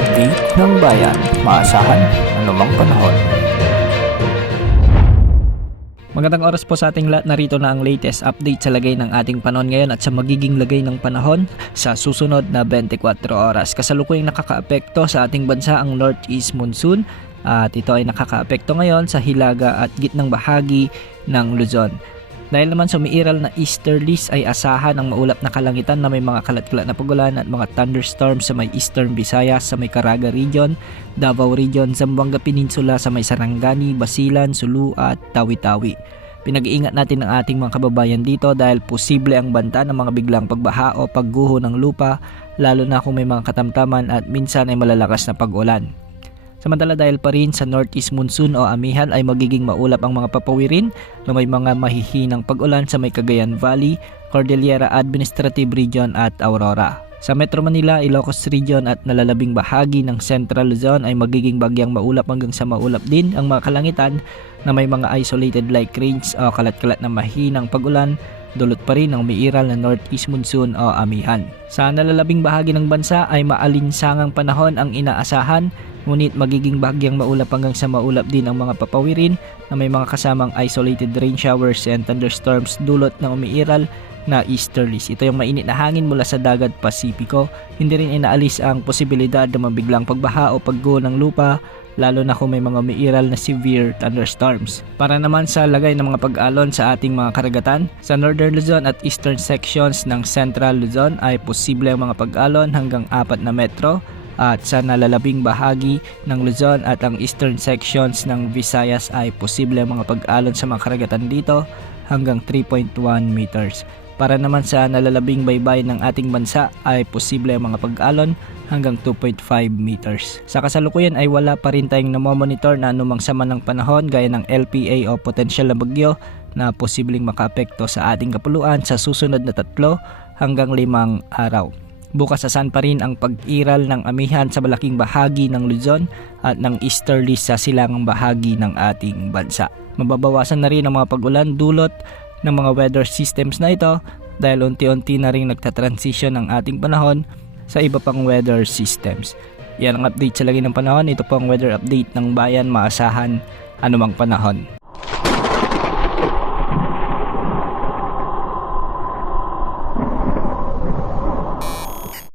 update ng bayan, maasahan anumang panahon. Magandang oras po sa ating lahat, narito na ang latest update sa lagay ng ating panahon ngayon at sa magiging lagay ng panahon sa susunod na 24 oras. Kasalukuyang nakakaapekto sa ating bansa ang northeast monsoon at ito ay nakakaapekto ngayon sa hilaga at gitnang bahagi ng Luzon. Dahil naman sa umiiral na easterlies ay asahan ang maulap na kalangitan na may mga kalat-kalat na pagulan at mga thunderstorms sa may Eastern Visayas, sa may Caraga Region, Davao Region, Zamboanga Peninsula, sa may Sarangani, Basilan, Sulu at Tawi-Tawi. Pinag-iingat natin ang ating mga kababayan dito dahil posible ang banta ng mga biglang pagbaha o pagguho ng lupa, lalo na kung may mga katamtaman at minsan ay malalakas na pag-ulan. Samantala dahil pa rin sa northeast monsoon o amihan ay magiging maulap ang mga papawirin na may mga mahihinang pag-ulan sa may Cagayan Valley, Cordillera Administrative Region at Aurora. Sa Metro Manila, Ilocos Region at nalalabing bahagi ng Central Luzon ay magiging bagyang maulap hanggang sa maulap din ang mga kalangitan na may mga isolated light rains o kalat-kalat na mahinang pag-ulan, dulot pa rin ang umiiral na northeast monsoon o amihan. Sa nalalabing bahagi ng bansa ay maalinsangang panahon ang inaasahan, ngunit magiging bahagyang maulap hanggang sa maulap din ang mga papawirin na may mga kasamang isolated rain showers and thunderstorms dulot ng umiiral na easterlies. Ito yung mainit na hangin mula sa dagat Pasipiko. Hindi rin inaalis ang posibilidad na mabiglang pagbaha o pagguho ng lupa, lalo na kung may mga umiiral na severe thunderstorms. Para naman sa lagay ng mga pag-alon sa ating mga karagatan, sa Northern Luzon at Eastern sections ng Central Luzon ay posible ang mga pag-alon hanggang 4 na metro, at sa nalalabing bahagi ng Luzon at ang eastern sections ng Visayas ay posible ang mga pag-alon sa mga karagatan dito hanggang 3.1 meters. Para naman sa nalalabing baybay ng ating bansa ay posible ang mga pag-alon hanggang 2.5 meters. Sa kasalukuyan ay wala pa rin tayong namomonitor na anumang sama ng panahon gaya ng LPA o potensyal na bagyo na posibleng makaapekto sa ating kapuluan sa susunod na 3 hanggang 5 araw. Bukas asan pa rin ang pag-iral ng amihan sa malaking bahagi ng Luzon at ng easterlies sa silangang bahagi ng ating bansa. Mababawasan na rin ang mga pag-ulan dulot ng mga weather systems na ito dahil unti-unti na rin nagtatransition ang ating panahon sa iba pang weather systems. Yan ang update sa lagay ng panahon. Ito po ang weather update ng bayan, maasahan anumang panahon.